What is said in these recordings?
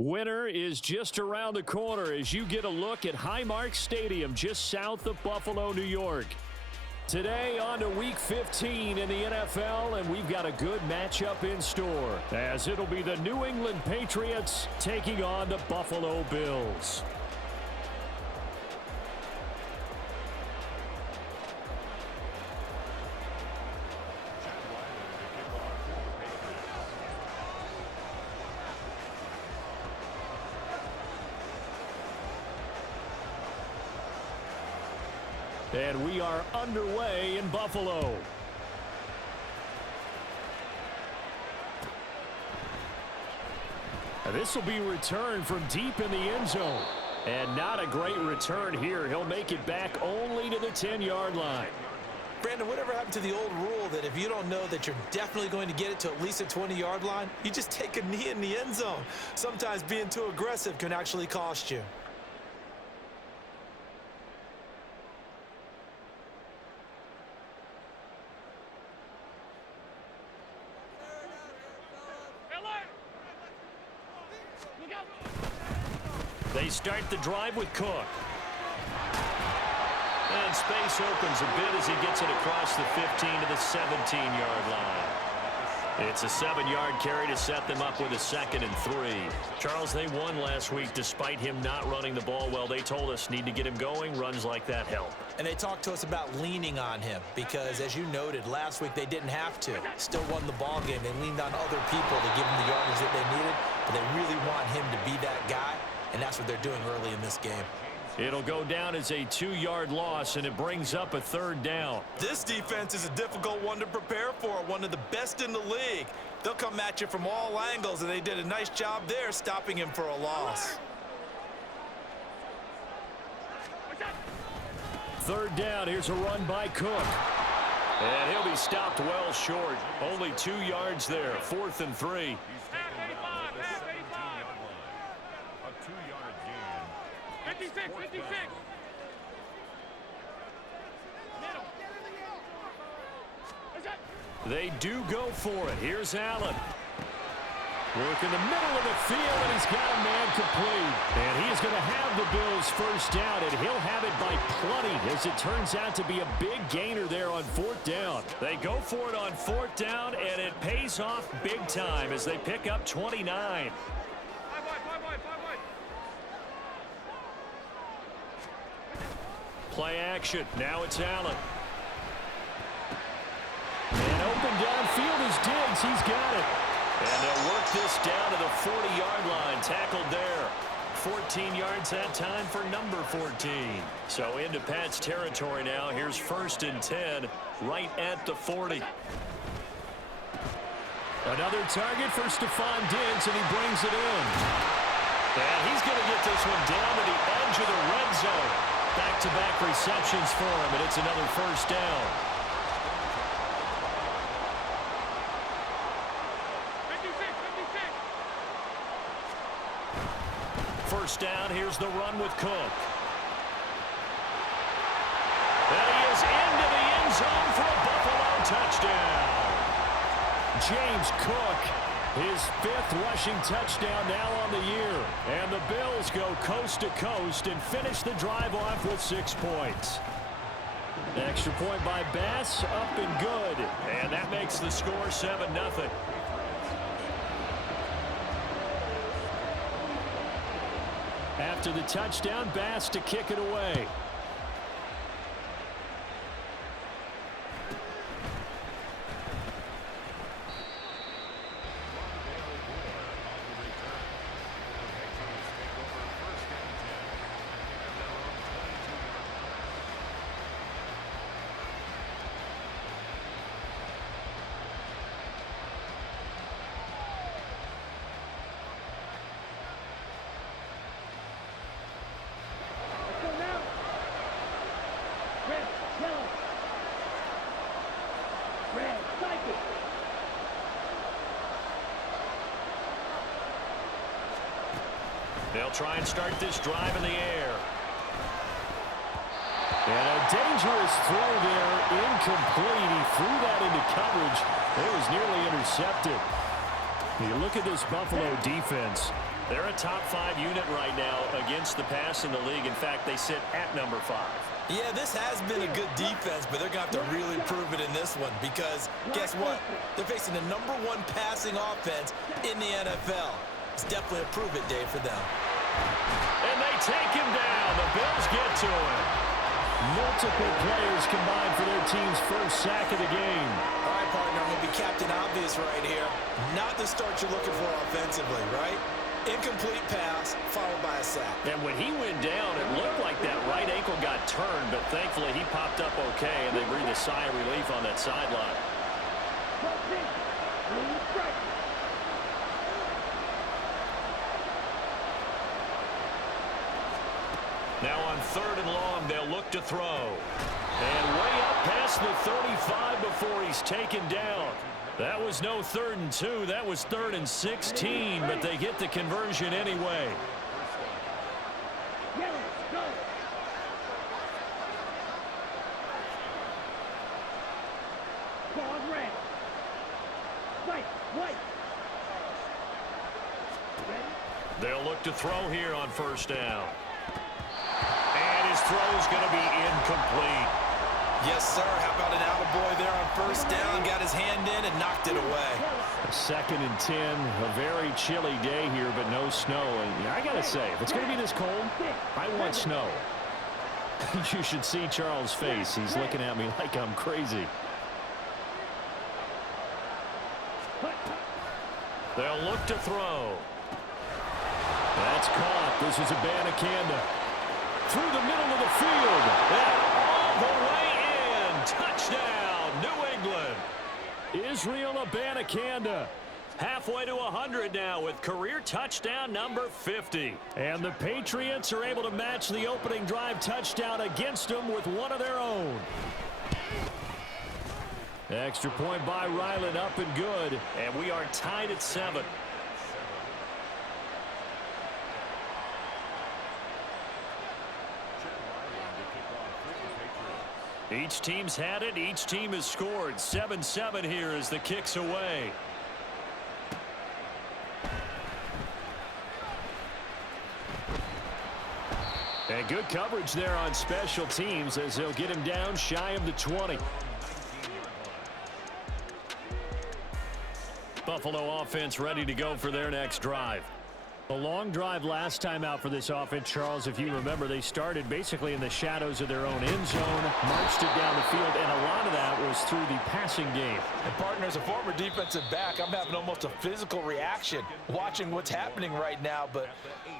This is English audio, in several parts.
Winter is just around the corner as you get a look at Highmark Stadium just south of Buffalo, New York. Today on to Week 15 in the NFL, and we've got a good matchup in store as it'll be the New England Patriots taking on the Buffalo Bills. And we are underway in Buffalo. This will be returned from deep in the end zone. And not a great return here. He'll make it back only to the 10-yard line. Brandon, whatever happened to the old rule that if you don't know that you're definitely going to get it to at least a 20-yard line, you just take a knee in the end zone. Sometimes being too aggressive can actually cost you. They start the drive with Cook. And space opens a bit as he gets it across the 15 to the 17-yard line. It's a 7-yard carry to set them up with a 2nd and 3. Charles, they won last week despite him not running the ball well. They told us need to get him going. Runs like that help. And they talked to us about leaning on him because, as you noted, last week they didn't have to. Still won the ball game. They leaned on other people to give him the yardage that they needed, but they really want him to be that guy. And that's what they're doing early in this game. It'll go down as a 2-yard loss, and it brings up a 3rd down. This defense is a difficult one to prepare for, one of the best in the league. They'll come at you from all angles, and they did a nice job there stopping him for a loss. 3rd down, here's a run by Cook. And he'll be stopped well short. Only 2 yards there, 4th and 3. 56. They do go for it. Here's Allen. Work in the middle of the field, and he's got a man complete. And he's going to have the Bills first down, and he'll have it by plenty as it turns out to be a big gainer there on 4th down. They go for it on 4th down, and it pays off big time as they pick up 29. Play action. Now it's Allen. And open downfield is Diggs. He's got it. And they'll work this down to the 40-yard line. Tackled there. 14 yards that time for number 14. So into Pat's territory now. Here's 1st and 10 right at the 40. Another target for Stephon Diggs, and he brings it in. And he's going to get this one down to the edge of the red zone. Back-to-back receptions for him, and it's another 1st down. 56. 1st down, here's the run with Cook. And he is into the end zone for a Buffalo touchdown. James Cook, his 5th rushing touchdown now on the year. And the Bills go coast to coast and finish the drive off with 6 points. Extra point by Bass, up and good. And that makes the score 7-0. After the touchdown, Bass to kick it away. They'll try and start this drive in the air. And a dangerous throw there, incomplete. He threw that into coverage. It was nearly intercepted. You look at this Buffalo defense. They're a top 5 unit right now against the pass in the league. In fact, they sit at number 5. Yeah, this has been a good defense, but they're going to have to really prove it in this one because guess what? They're facing the #1 passing offense in the NFL. It's definitely a prove-it day for them. And they take him down. The Bills get to him. Multiple players combined for their team's first sack of the game. All right, partner, I'm going to be Captain Obvious right here. Not the start you're looking for offensively, right? Incomplete pass, followed by a sack. And when he went down, it looked like that right ankle got turned, but thankfully he popped up okay, and they breathed a sigh of relief on that sideline. Now on 3rd and long, they'll look to throw. And way up past the 35 before he's taken down. That was no 3rd and 2. That was 3rd and 16, but they get the conversion anyway. They'll look to throw here on 1st down. And his throw's going to be incomplete. Yes, sir. How about an attaboy there on 1st down? Got his hand in and knocked it away. 2nd and 10. A very chilly day here, but no snow. And I got to say, if it's going to be this cold, I want snow. You should see Charles' face. He's looking at me like I'm crazy. They'll look to throw. That's caught. This is Abanikanda. Through the middle of the field. And all the way in. Touchdown, New England. Israel Abanikanda. Halfway to 100 now with career touchdown number 50. And the Patriots are able to match the opening drive touchdown against them with one of their own. Extra point by Ryland, up and good. And we are tied at 7. Each team's had it. Each team has scored. 7-7 here as the kick's away. And good coverage there on special teams as they'll get him down shy of the 20. Buffalo offense ready to go for their next drive. A long drive last time out for this offense, Charles. If you remember, they started basically in the shadows of their own end zone, marched it down the field, and a lot of that was through the passing game. And partner, as a former defensive back, I'm having almost a physical reaction watching what's happening right now. But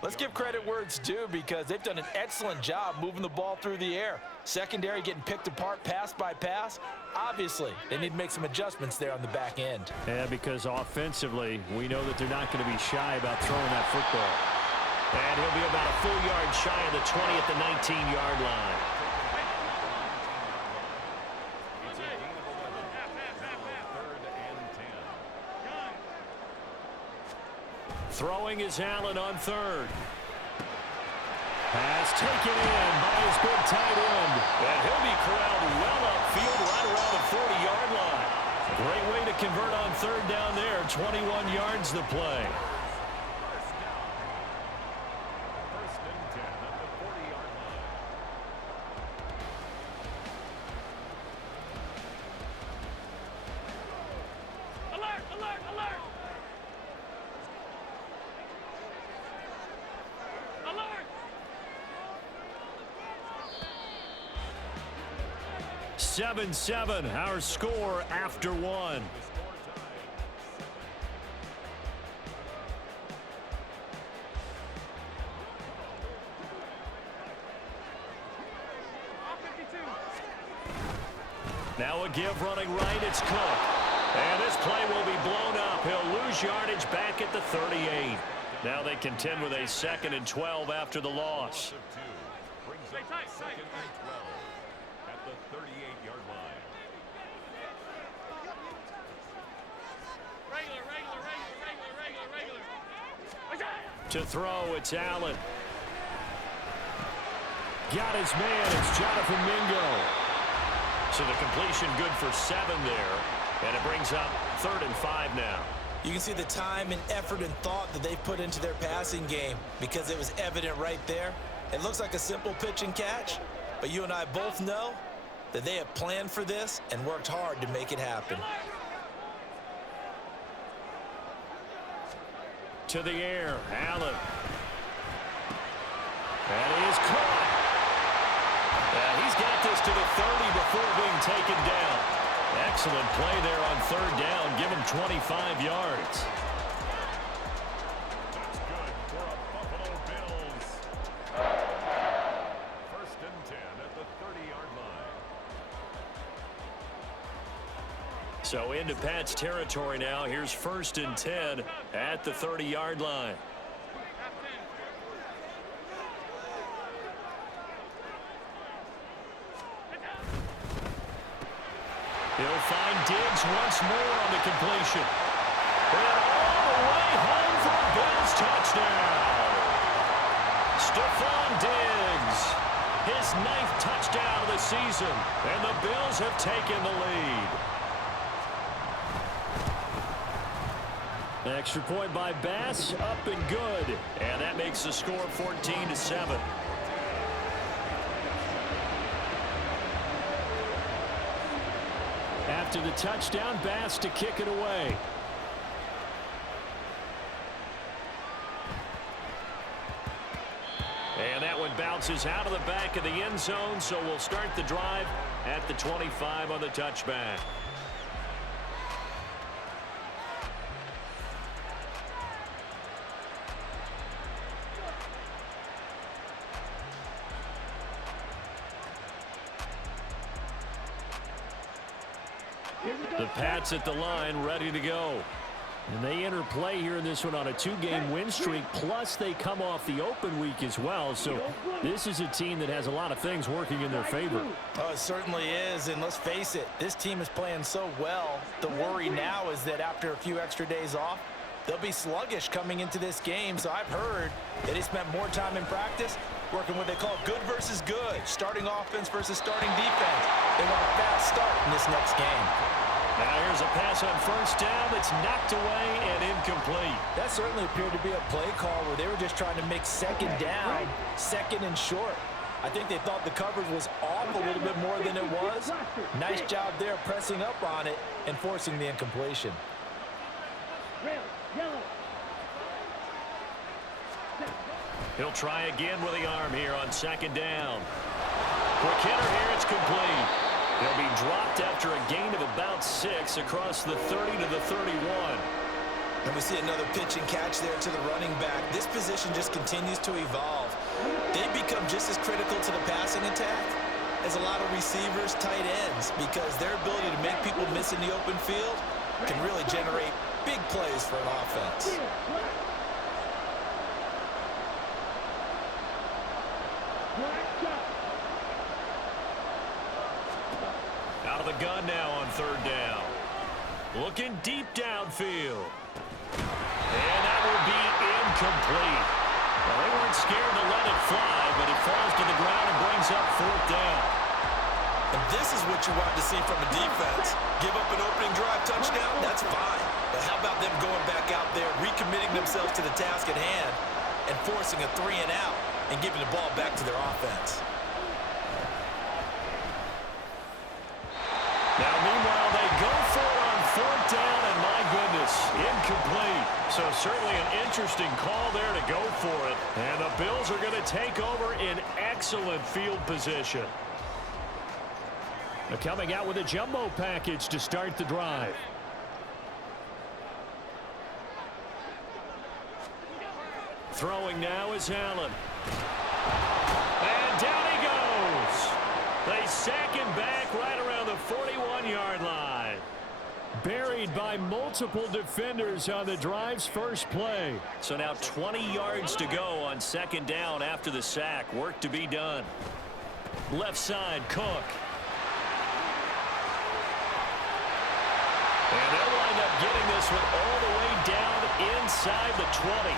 let's give credit where it's due because they've done an excellent job moving the ball through the air. Secondary getting picked apart pass by pass. Obviously, they need to make some adjustments there on the back end. Yeah, because offensively, we know that they're not going to be shy about throwing that football. And he'll be about a full yard shy of the 20 at the 19-yard line. Throwing is Allen on 3rd. Pass taken in by his big tight end. And he'll be corralled well upfield right around the 40-yard line. Great way to convert on 3rd down there. 21 yards the play. Alert! Alert! Alert! Alert! 7-7, our score after 1. Now a give running right, it's Cook. And this play will be blown up. He'll lose yardage back at the 38. Now they contend with a 2nd and 12 after the loss. Stay tight, tight, tight. At the 38-yard line. Regular. To throw, it's Allen. Got his man, it's Jonathan Mingo. So the completion good for 7 there. And it brings up 3rd and 5 now. You can see the time and effort and thought that they've put into their passing game because it was evident right there. It looks like a simple pitch and catch, but you and I both know that they have planned for this and worked hard to make it happen. To the air, Allen. That is caught. He's got this to the 30 before being taken down. Excellent play there on third down. Give him 25 yards. That's good for a Buffalo Bills. First and 10 at the 30-yard line. So into Pat's territory now. Here's first and 10 at the 30-yard line. He'll find Diggs once more on the completion. And all the way home for a Bills touchdown. Stephon Diggs, his 9th touchdown of the season, and the Bills have taken the lead. Extra point by Bass, up and good. And that makes the score 14-7. After the touchdown, Bass to kick it away. And that one bounces out of the back of the end zone, so we'll start the drive at the 25 on the touchback. The Pats at the line, ready to go. And they enter play here in this one on a 2-game win streak, plus they come off the open week as well. So this is a team that has a lot of things working in their favor. Oh, it certainly is, and let's face it, this team is playing so well. The worry now is that after a few extra days off, they'll be sluggish coming into this game. So I've heard that they spent more time in practice working what they call good versus good, starting offense versus starting defense. They want a fast start in this next game. Now here's a pass on first down that's knocked away and incomplete. That certainly appeared to be a play call where they were just trying to make second down, second and short. I think they thought the coverage was off a little bit more than it was. Nice job there pressing up on it and forcing the incompletion. He'll try again with the arm here on second down. Quick hitter here, it's complete. He'll be dropped after a gain of about 6 across the 30 to the 31. And we see another pitch and catch there to the running back. This position just continues to evolve. They become just as critical to the passing attack as a lot of receivers, tight ends, because their ability to make people miss in the open field can really generate big plays for an offense. Out of the gun now on third down. Looking deep downfield. And that will be incomplete. Well, they weren't scared to let it fly, but it falls to the ground and brings up fourth down. And this is what you want to see from a defense. Give up an opening drive touchdown, that's fine. But how about them going back out there, recommitting themselves to the task at hand, and forcing a 3 and out, and giving the ball back to their offense. Now, meanwhile, they go for it on fourth down, and my goodness, incomplete. So certainly an interesting call there to go for it. And the Bills are going to take over in excellent field position. They're coming out with a jumbo package to start the drive. Throwing now is Allen. And down he goes. They sack him back right around the 41-yard line. Buried by multiple defenders on the drive's first play. So now 20 yards to go on second down after the sack. Work to be done. Left side, Cook. And they'll wind up getting this one all the way down inside the 20.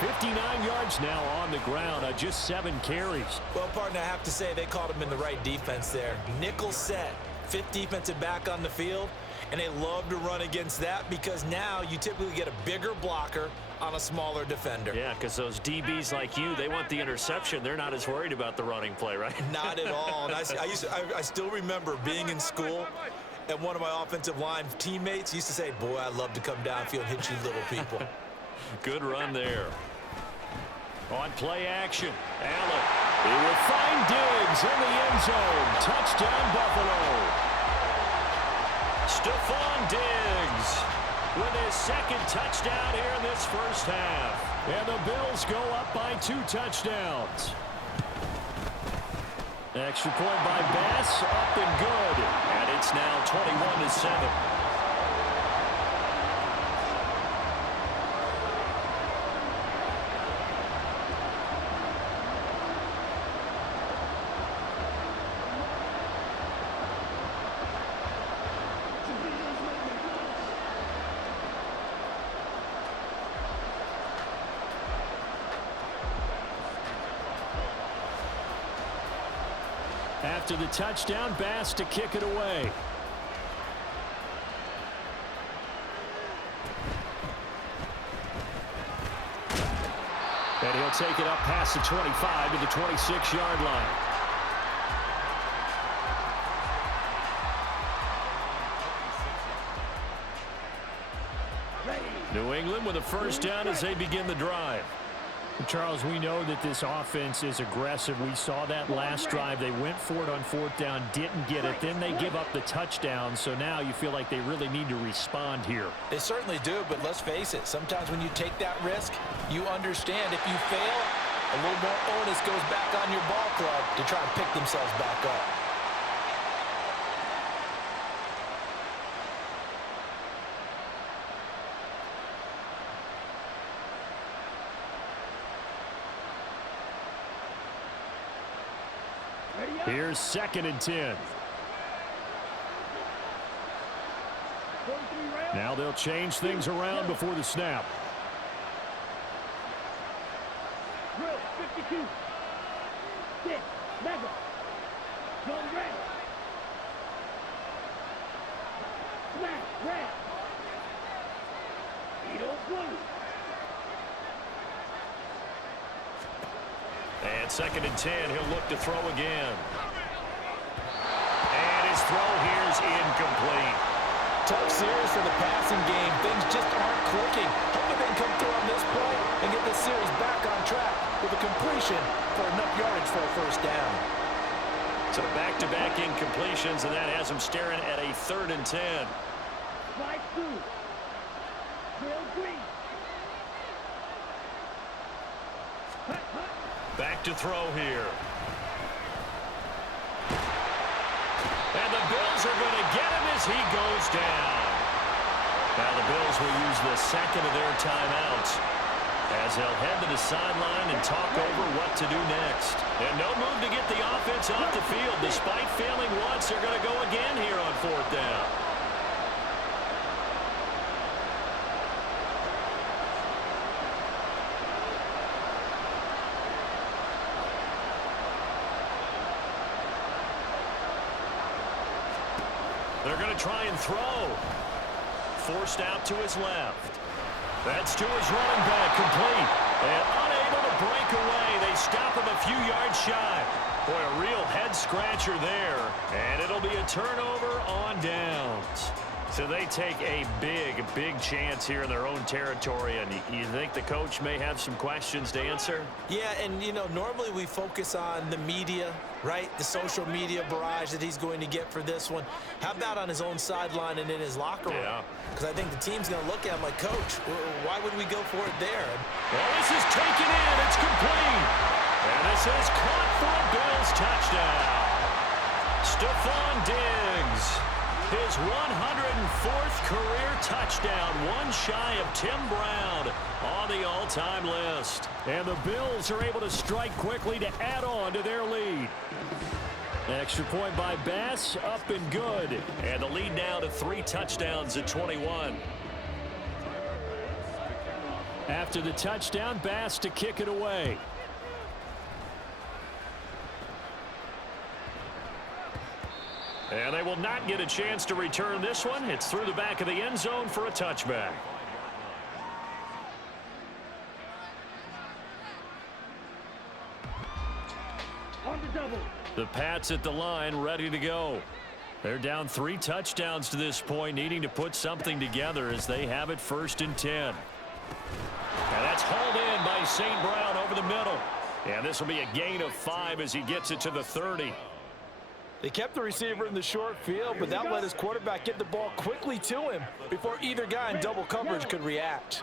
59 yards now on the ground on just 7 carries. Well, partner, I have to say they caught him in the right defense there. Nickel set, 5th defensive back on the field, And they love to run against that because now you typically get a bigger blocker on a smaller defender. Yeah, because those DBs like you, they want the interception. They're not as worried about the running play, right? Not at all. And I still remember being in school, and one of my offensive line teammates used to say, boy, I'd love to come downfield and hit you little people. Good run there. On play action, Allen. He will find Diggs in the end zone. Touchdown, Buffalo. Stephon Diggs with his second touchdown here in this first half. And the Bills go up by 2 touchdowns. Extra point by Bass, up and good. And it's now 21-7. After the touchdown, Bass to kick it away. And he'll take it up past the 25 to the 26-yard line. New England with a first down as they begin the drive. Charles, we know that this offense is aggressive. We saw that last drive. They went for it on 4th down, didn't get it. Then they give up the touchdown. So now you feel like they really need to respond here. They certainly do, but let's face it. Sometimes when you take that risk, you understand if you fail, a little more onus goes back on your ball club to try and pick themselves back up. Here's 2nd and 10. Now they'll change things around before the snap. Drill 52. 6. Mega. Go red. Smash red. Edo blue. And 2nd and 10, he'll look to throw again. And his throw here's incomplete. Tough series for the passing game. Things just aren't clicking. Hopefully they can come through on this play and get this series back on track with a completion for enough yardage for a first down. So back-to-back incompletions, and that has him staring at a 3rd and 10. Slide through. Drill green. Hut, hut. Back to throw here. And the Bills are going to get him as he goes down. Now the Bills will use the second of their timeouts as they'll head to the sideline and talk over what to do next. And no move to get the offense off the field. Despite failing once, they're going to go again here on 4th down. They're going to try and throw. Forced out to his left. That's to his running back, complete. And unable to break away. They stop him a few yards shy. Boy, a real head-scratcher there. And it'll be a turnover on downs. So they take a big chance here in their own territory. And you think the coach may have some questions to answer? Yeah, and, you know, normally we focus on the media, right? The social media barrage that he's going to get for this one. How about on his own sideline and in his locker room? Yeah. Because I think the team's going to look at him like, Coach, why would we go for it there? Well, this is taken in. It's complete. And this is caught for a Bills touchdown. Stephon Diggs. His 104th career touchdown, one shy of Tim Brown on the all-time list. And the Bills are able to strike quickly to add on to their lead. Extra point by Bass, up and good. And the lead now to 3 touchdowns at 21. After the touchdown, Bass to kick it away. And they will not get a chance to return this one. It's through the back of the end zone for a touchback. On the double. The Pats at the line, ready to go. They're down 3 touchdowns to this point, needing to put something together as they have it 1st and 10. And that's hauled in by St. Brown over the middle. And this will be a gain of 5 as he gets it to the 30. They kept the receiver in the short field, but that let his quarterback get the ball quickly to him before either guy in double coverage could react.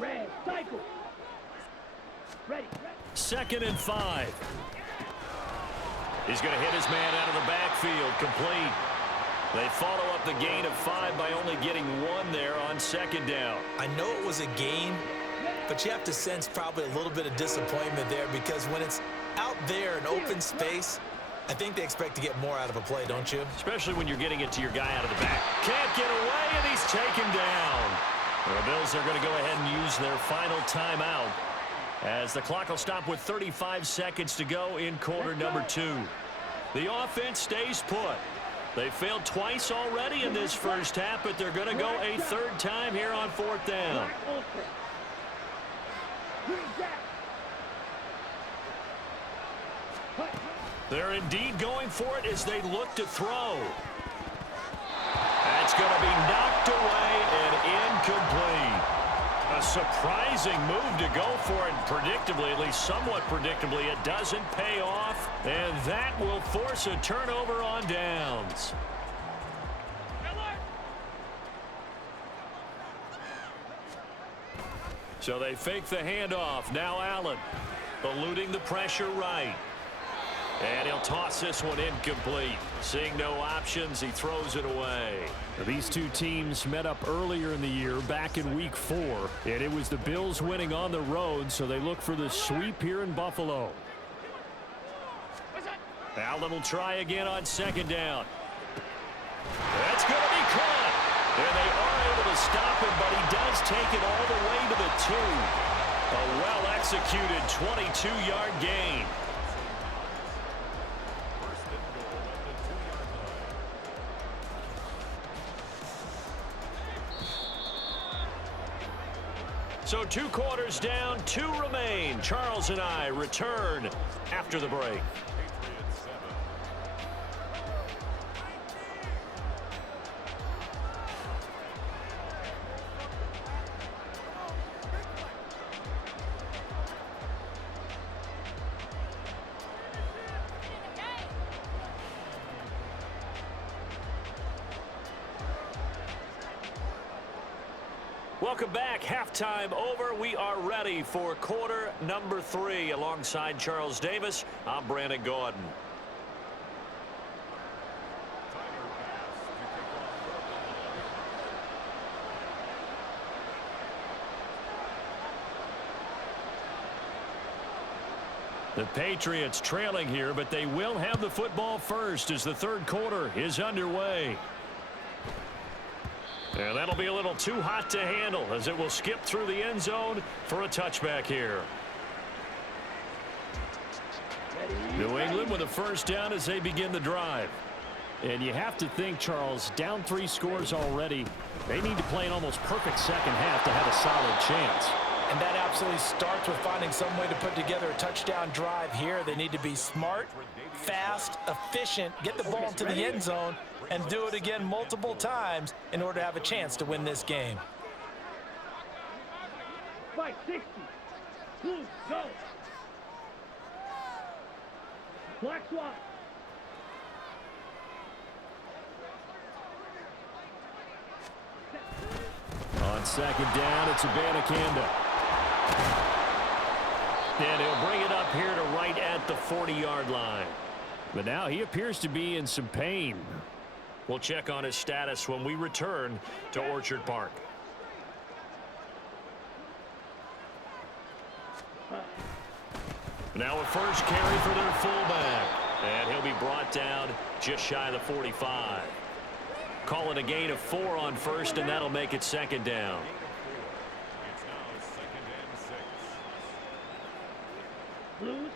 Red, cycle. Ready. 2nd and 5. He's going to hit his man out of the backfield, complete. They follow up the gain of 5 by only getting 1 there on 2nd down. I know it was a gain, but you have to sense probably a little bit of disappointment there because when it's out there in open space, I think they expect to get more out of a play, don't you? Especially when you're getting it to your guy out of the back. Can't get away, and he's taken down. The Bills are going to go ahead and use their final timeout as the clock will stop with 35 seconds to go in quarter number 2. The offense stays put. They failed twice already in this first half, but they're going to go a 3rd time here on 4th down. They're indeed going for it as they look to throw. That's going to be knocked away and incomplete. A surprising move to go for it, predictably, at least somewhat predictably, it doesn't pay off, and that will force a turnover on downs. So they fake the handoff. Now Allen eluding the pressure right. And he'll toss this one incomplete. Seeing no options, he throws it away. These two teams met up earlier in the year, back in Week 4, and it was the Bills winning on the road, so they look for the sweep here in Buffalo. Allen will try again on 2nd down. That's going to be caught. And they are able to stop him, but he does take it all the way to the 2. A well-executed 22-yard gain. So 2 quarters down, 2 remain. Charles and I return after the break. Welcome back. Halftime over. We are ready for quarter number 3. Alongside Charles Davis, I'm Brandon Gordon. The Patriots trailing here, but they will have the football first as the 3rd quarter is underway. And that'll be a little too hot to handle as it will skip through the end zone for a touchback here. New England with a 1st down as they begin the drive. And you have to think, Charles, down 3 scores already. They need to play an almost perfect second half to have a solid chance. And that absolutely starts with finding some way to put together a touchdown drive here. They need to be smart, fast, efficient, get the ball into the end zone, and do it again multiple times in order to have a chance to win this game. 560. Blue, go. Black swap. On 2nd down, it's Abanikanda. And he'll bring it up here to right at the 40-yard line. But now he appears to be in some pain. We'll check on his status when we return to Orchard Park. Now a first carry for their fullback. And he'll be brought down just shy of the 45. Call it a gain of 4 on 1st, and that'll make it 2nd down. It's now 2nd and 6. Blues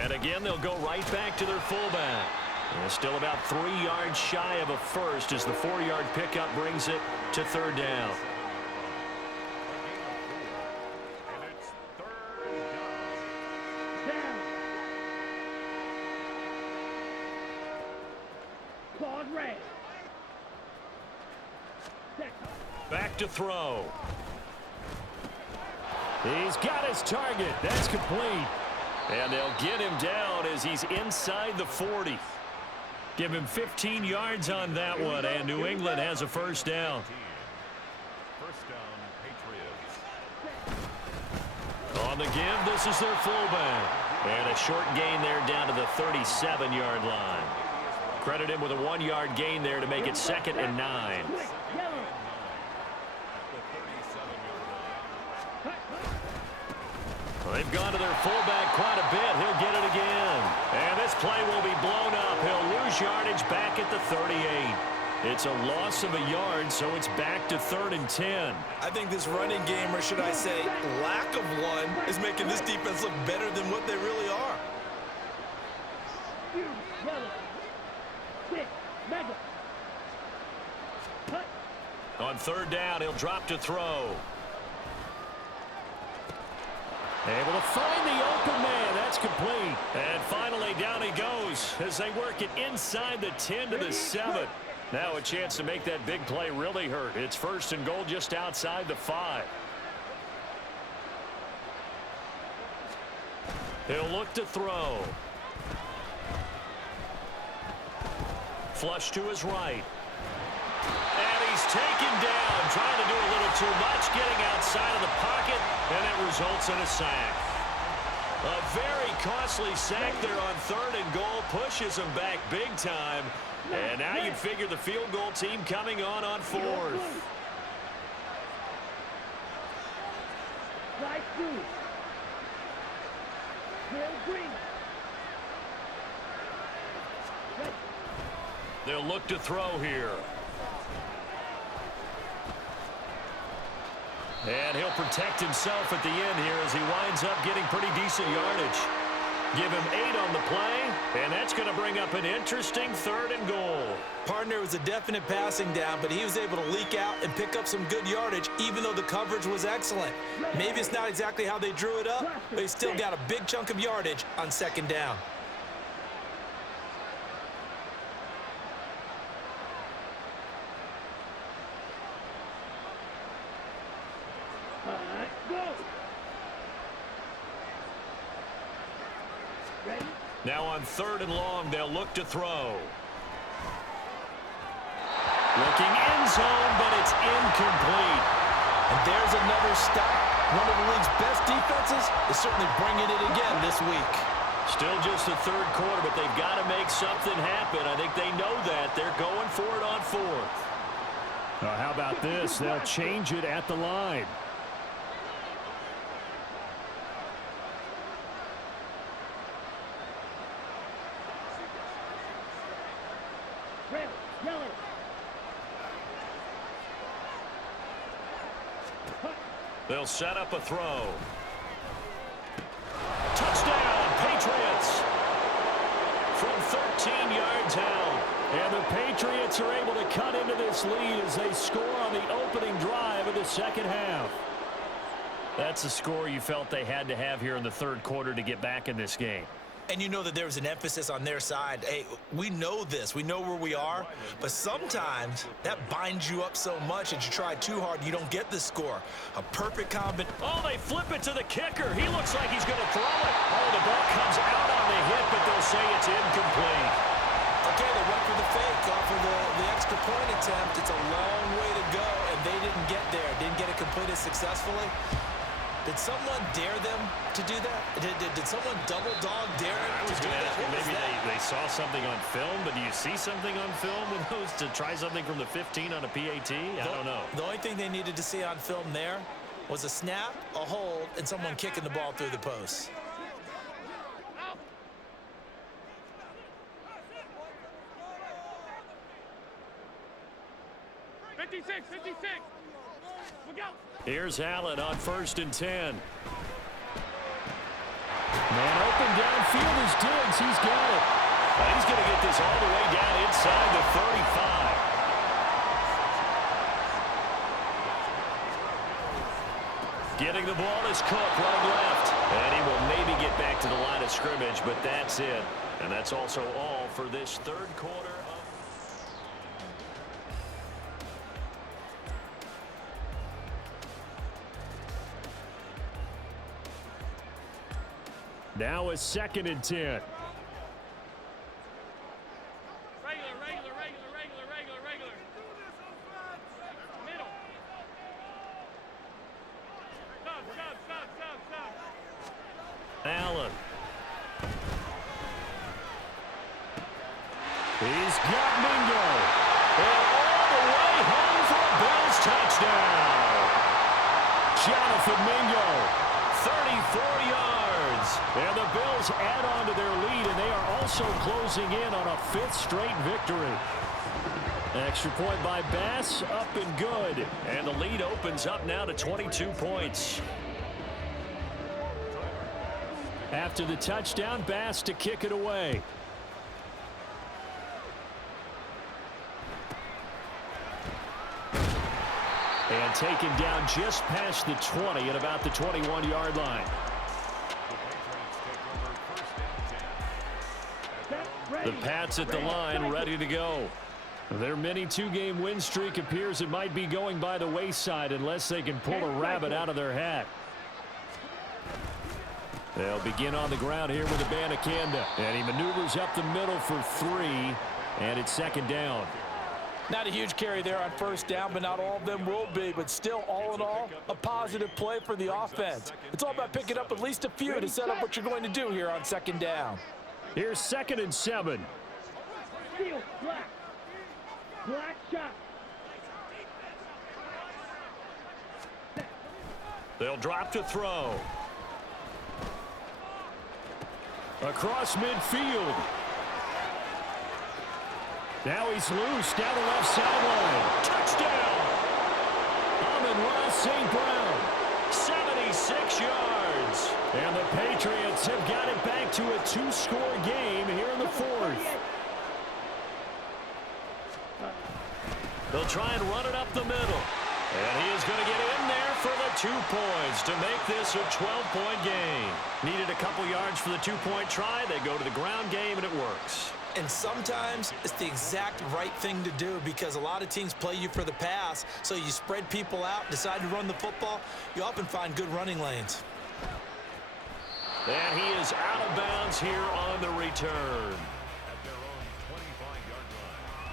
And again, they'll go right back to their fullback. And still about 3 yards shy of a first as the 4-yard pickup brings it to third down. And it's third down. Down. Claude Ray. Back to throw. He's got his target. That's complete. And they'll get him down as he's inside the 40. Give him 15 yards on that one, and New England has a first down. First down, Patriots. On the give, this is their fullback. And a short gain there down to the 37-yard line. Credit him with a 1-yard gain there to make it 2nd and 9. They've gone to their fullback quite a bit. He'll get it again. And this play will be blown up. He'll lose yardage back at the 38. It's a loss of a yard, so it's back to 3rd and 10. I think this running game, or should I say lack of one, is making this defense look better than what they really are. Yellow. 6. Mega. Cut. On 3rd down, he'll drop to throw. Able to find the open man. That's complete. And finally, down he goes as they work it inside the 10 to the 7. Now a chance to make that big play really hurt. It's 1st and goal just outside the 5. He'll look to throw. Flush to his right. And he's taken down, trying to do a little too much, getting outside of the pocket, and it results in a sack. A very costly sack there on 3rd and goal, pushes him back big time. And now you'd figure the field goal team coming on 4th. Right through. Real green. They'll look to throw here. And he'll protect himself at the end here as he winds up getting pretty decent yardage. Give him 8 on the play, and that's going to bring up an interesting 3rd and goal. Partner was a definite passing down, but he was able to leak out and pick up some good yardage, even though the coverage was excellent. Maybe it's not exactly how they drew it up, but he still got a big chunk of yardage on 2nd down. Now on 3rd and long, they'll look to throw. Looking end zone, but it's incomplete. And there's another stop. One of the league's best defenses is certainly bringing it again this week. Still just the 3rd quarter, but they've got to make something happen. I think they know that. They're going for it on 4th. How about this? They'll change it at the line. Red, yellow. They'll set up a throw. Touchdown, Patriots! From 13 yards out. And the Patriots are able to cut into this lead as they score on the opening drive of the 2nd half. That's the score you felt they had to have here in the 3rd quarter to get back in this game. And you know that there was an emphasis on their side. Hey, we know this. We know where we are. But sometimes that binds you up so much that you try too hard, you don't get the score. A perfect combination. Oh, they flip it to the kicker. He looks like he's going to throw it. Oh, the ball comes out on the hit, but they'll say it's incomplete. Okay, they went for the fake off of the extra point attempt. It's a long way to go, and they didn't get there. Didn't get it completed successfully. Did someone dare them to do that? Did someone double dog dare them to do that? Maybe they saw something on film, but do you see something on film with those to try something from the 15 on a PAT? I don't know. The only thing they needed to see on film there was a snap, a hold, and someone kicking the ball through the post. Here's Allen on 1st and 10. Man open downfield is Diggs. He's got it. He's going to get this all the way down inside the 35. Getting the ball is Cook running left. And he will maybe get back to the line of scrimmage, but that's it. And that's also all for this third quarter. Now a 2nd and 10. Regular. Middle. Stop. Allen. He's got Mingo. And all the way home for a Bills touchdown. Jonathan Mingo, 34 yards. And the Bills add on to their lead, and they are also closing in on a 5th straight victory. Extra point by Bass, up and good. And the lead opens up now to 22 points. After the touchdown, Bass to kick it away. And taken down just past the 20 at about the 21-yard line. The Pats at the line, ready to go. Their mini 2-game win streak appears it might be going by the wayside unless they can pull a rabbit out of their hat. They'll begin on the ground here with Abanikanda. And he maneuvers up the middle for 3. And it's 2nd down. Not a huge carry there on 1st down, but not all of them will be. But still, all in all, a positive play for the offense. It's all about picking up at least a few to set up what you're going to do here on 2nd down. Here's 2nd and 7. Steal. Black shot. They'll drop to throw. Across midfield. Now he's loose down the left sideline. Touchdown! Amon-Ra St. Brown. 76 yards. And the Patriots have got it back to a 2-score game here in the 4th. They'll try and run it up the middle. And he is going to get in there for the 2 points to make this a 12-point game. Needed a couple yards for the 2-point try. They go to the ground game, and it works. And sometimes it's the exact right thing to do because a lot of teams play you for the pass, so you spread people out, decide to run the football. You often find good running lanes. And he is out of bounds here on the return. At their own 25-yard line.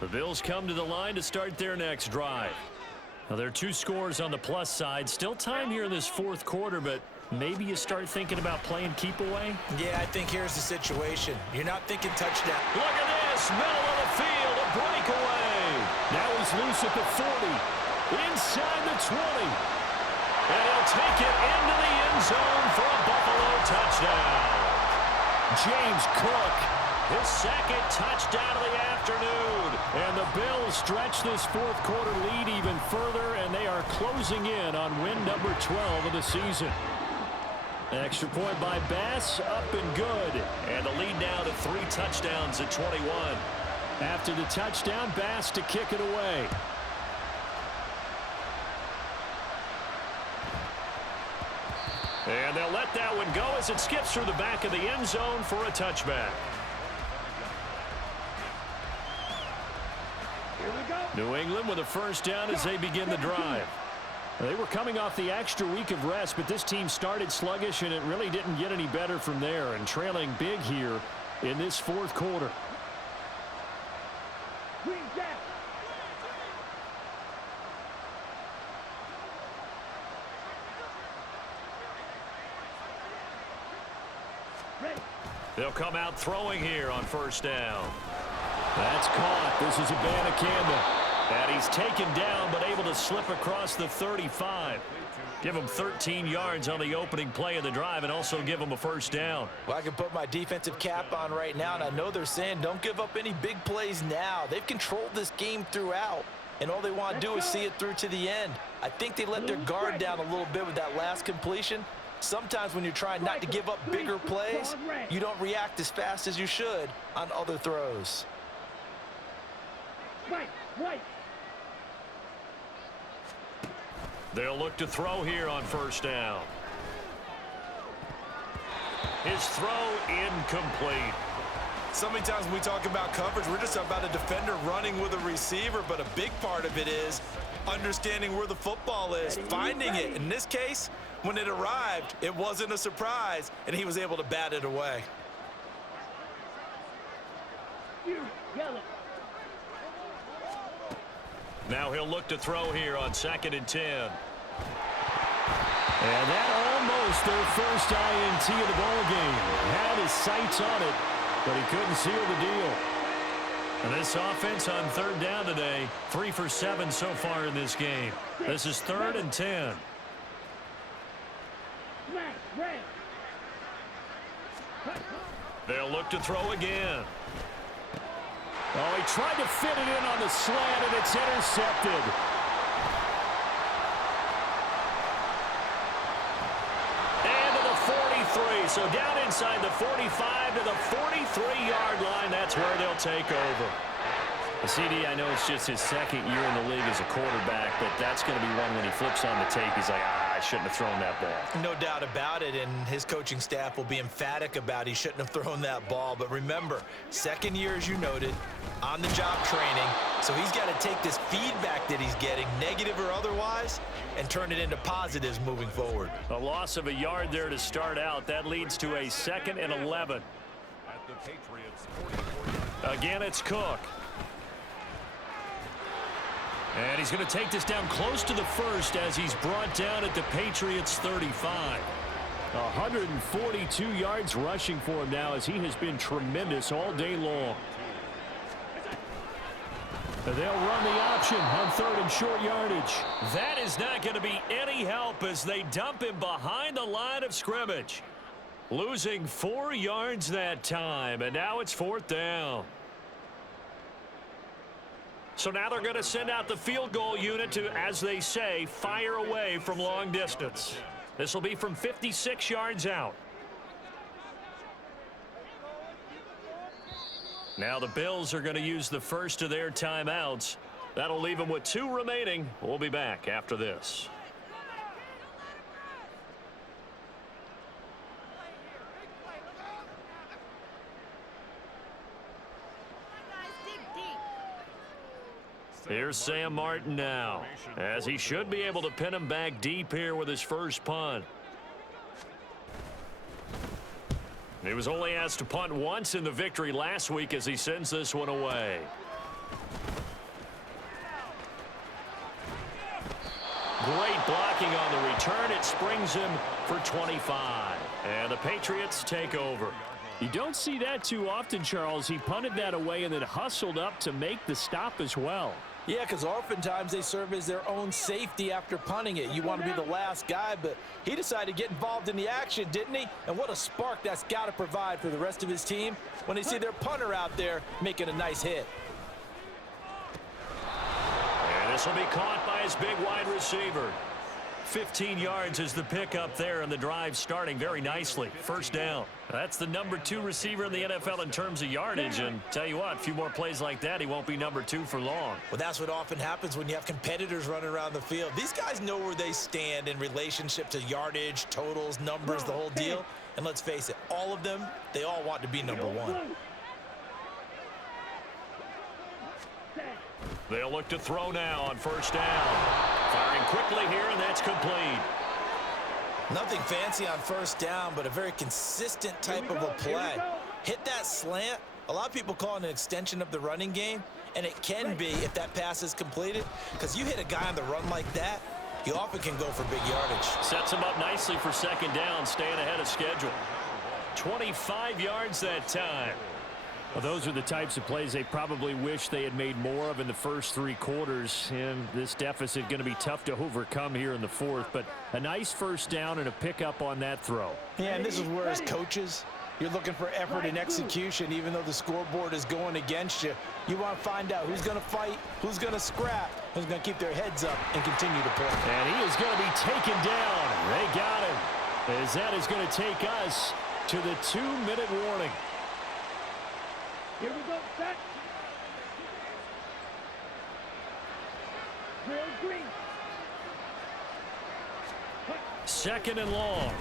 The Bills come to the line to start their next drive. Now, there are 2 scores on the plus side. Still time here in this 4th quarter, but maybe you start thinking about playing keep away? Yeah, I think here's the situation. You're not thinking touchdown. Look at this, middle of the field, a breakaway. Now he's loose at the 40, inside the 20. And he'll take it into the end zone for a Buffalo touchdown. James Cook, his 2nd touchdown of the afternoon. And the Bills stretch this 4th quarter lead even further, and they are closing in on win number 12 of the season. Extra point by Bass, up and good. And the lead now to 3 touchdowns at 21. After the touchdown, Bass to kick it away. And they'll let that one go as it skips through the back of the end zone for a touchback. Here we go. New England with a 1st down as they begin the drive. They were coming off the extra week of rest, but this team started sluggish, and it really didn't get any better from there, and trailing big here in this 4th quarter. Green Jack. Ready. They'll come out throwing here on 1st down. That's caught. This is Abanikanda. And he's taken down, but able to slip across the 35. Give him 13 yards on the opening play of the drive and also give him a 1st down. Well, I can put my defensive cap on right now, and I know they're saying don't give up any big plays now. They've controlled this game throughout. and all they want to do is see it through to the end. I think they let their guard down a little bit with that last completion. Sometimes when you're trying not to give up bigger plays, you don't react as fast as you should on other throws. Right. They'll look to throw here on first down. His throw incomplete. So many times when we talk about coverage, we're just talking about a defender running with a receiver, but a big part of it is understanding where the football is, finding it. In this case, when it arrived, it wasn't a surprise, and he was able to bat it away. Yellow. Now he'll look to throw here on 2nd and 10. And that almost their first INT of the ball game. Had his sights on it, but he couldn't seal the deal. And this offense on 3rd down today, 3 for 7 so far in this game. This is 3rd and 10. They'll look to throw again. Oh, he tried to fit it in on the slant, and it's intercepted. And to the 43. So down inside the 45 to the 43-yard line. That's where they'll take over. CD, I know it's just his 2nd year in the league as a quarterback, but that's going to be one when he flips on the tape, he's like, I shouldn't have thrown that ball. No doubt about it, and his coaching staff will be emphatic about he shouldn't have thrown that ball. But remember, 2nd year, as you noted, on-the-job training, so he's got to take this feedback that he's getting, negative or otherwise, and turn it into positives moving forward. A loss of a yard there to start out. That leads to a 2nd and 11. At the Patriots' 44-yard. Again, it's Cook. And he's going to take this down close to the first as he's brought down at the Patriots' 35. 142 yards rushing for him now as he has been tremendous all day long. They'll run the option on 3rd and short yardage. That is not going to be any help as they dump him behind the line of scrimmage. Losing 4 yards that time, and now it's 4th down. So now they're going to send out the field goal unit to, as they say, fire away from long distance. This will be from 56 yards out. Now the Bills are going to use the first of their timeouts. That'll leave them with 2 remaining. We'll be back after this. Here's Sam Martin now, as he should be able to pin him back deep here with his first punt. He was only asked to punt once in the victory last week as he sends this one away. Great blocking on the return. It springs him for 25. And the Patriots take over. You don't see that too often, Charles. He punted that away and then hustled up to make the stop as well. Yeah, because oftentimes they serve as their own safety after punting it. You want to be the last guy, but he decided to get involved in the action, didn't he? And what a spark that's got to provide for the rest of his team when they see their punter out there making a nice hit. And this will be caught by his big wide receiver. 15 yards is the pickup there, and the drive starting very nicely. First down. That's the number 2 receiver in the NFL in terms of yardage, and tell you what, a few more plays like that, he won't be number 2 for long. Well, that's what often happens when you have competitors running around the field. These guys know where they stand in relationship to yardage, totals, numbers, the whole deal. And let's face it, all of them, they all want to be number 1. They'll look to throw now on first down. Firing quickly here, and that's complete. Nothing fancy on first down, but a very consistent type of a play. Hit that slant. A lot of people call it an extension of the running game, and it can be if that pass is completed, because you hit a guy on the run like that, you often can go for big yardage. Sets him up nicely for second down, staying ahead of schedule. 25 yards that time. Well, those are the types of plays they probably wish they had made more of in the first 3 quarters. And this deficit going to be tough to overcome here in the 4th. But a nice first down and a pickup on that throw. Yeah, and this is where as coaches, You're looking for effort and execution, even though the scoreboard is going against you. You want to find out who's going to fight, who's going to scrap, who's going to keep their heads up and continue to play. And he is going to be taken down. They got him. As that is going to take us to the 2-minute warning. Here we go, set. Real green. Second and long.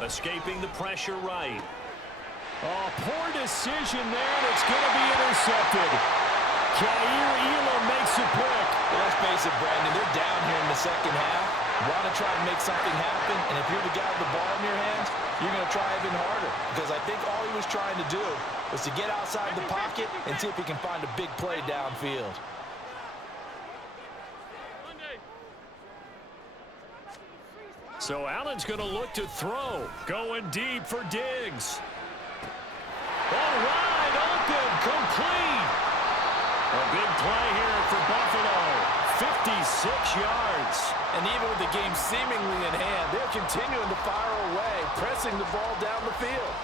Escaping the pressure right. Oh, poor decision there, and it's going to be intercepted. Jair Elam makes a pick. Well, let's face it, Brandon, they're down here in the second half. Want to try and make something happen, and if you're the guy with the ball in your hands, you're going to try even harder, because I think all he was trying to do was to get outside the pocket and see if he can find a big play downfield. So Allen's going to look to throw. Going deep for Diggs. Oh, wide open, complete. A big play here for Buffalo. 56 yards. And even with the game seemingly in hand, they're continuing to fire away, pressing the ball down the field.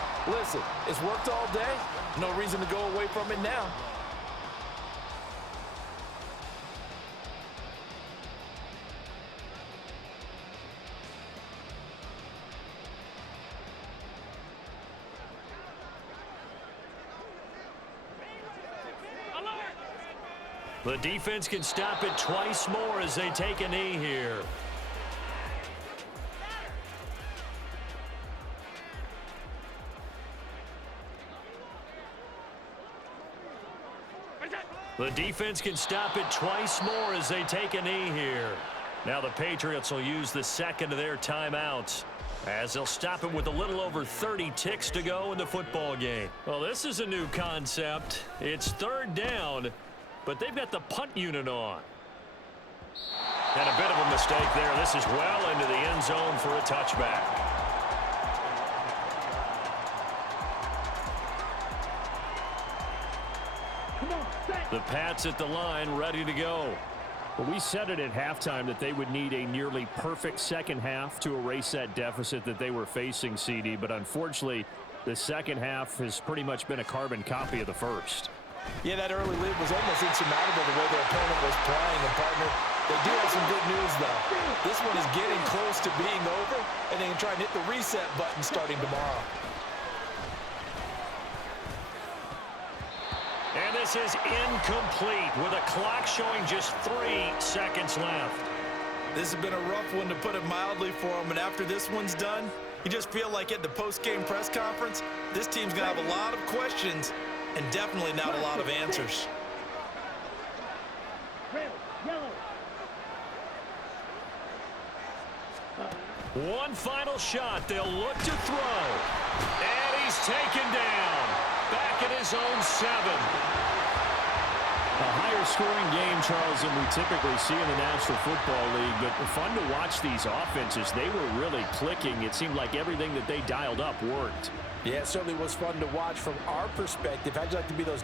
Listen, it's worked all day. No reason to go away from it now. The defense can stop it twice more as they take a knee here. The defense can stop it twice more as they take a knee here. Now the Patriots will use the second of their timeouts, as they'll stop it with a little over 30 ticks to go in the football game. Well, this is a new concept. It's third down, but they've got the punt unit on. And a bit of a mistake there. This is well into the end zone for a touchback. The Pats at the line, ready to go. Well, we said it at halftime that they would need a nearly perfect second half to erase that deficit that they were facing, CD. But unfortunately, the second half has pretty much been a carbon copy of the first. Yeah, that early lead was almost insurmountable the way their opponent was playing. And, partner, they do have some good news, though. This one is getting close to being over, and they can try and hit the reset button starting tomorrow. And this is incomplete with a clock showing just 3 seconds left. This has been a rough one, to put it mildly, for them. And after this one's done, you just feel like at the post-game press conference, this team's going to have a lot of questions and definitely not a lot of answers. Red, yellow. One final shot. They'll look to throw. And he's taken down. Back at his own 7. A higher scoring game, Charles, than we typically see in the National Football League. But fun to watch these offenses. They were really clicking. It seemed like everything that they dialed up worked. Yeah, it certainly was fun to watch from our perspective. How'd you like to be those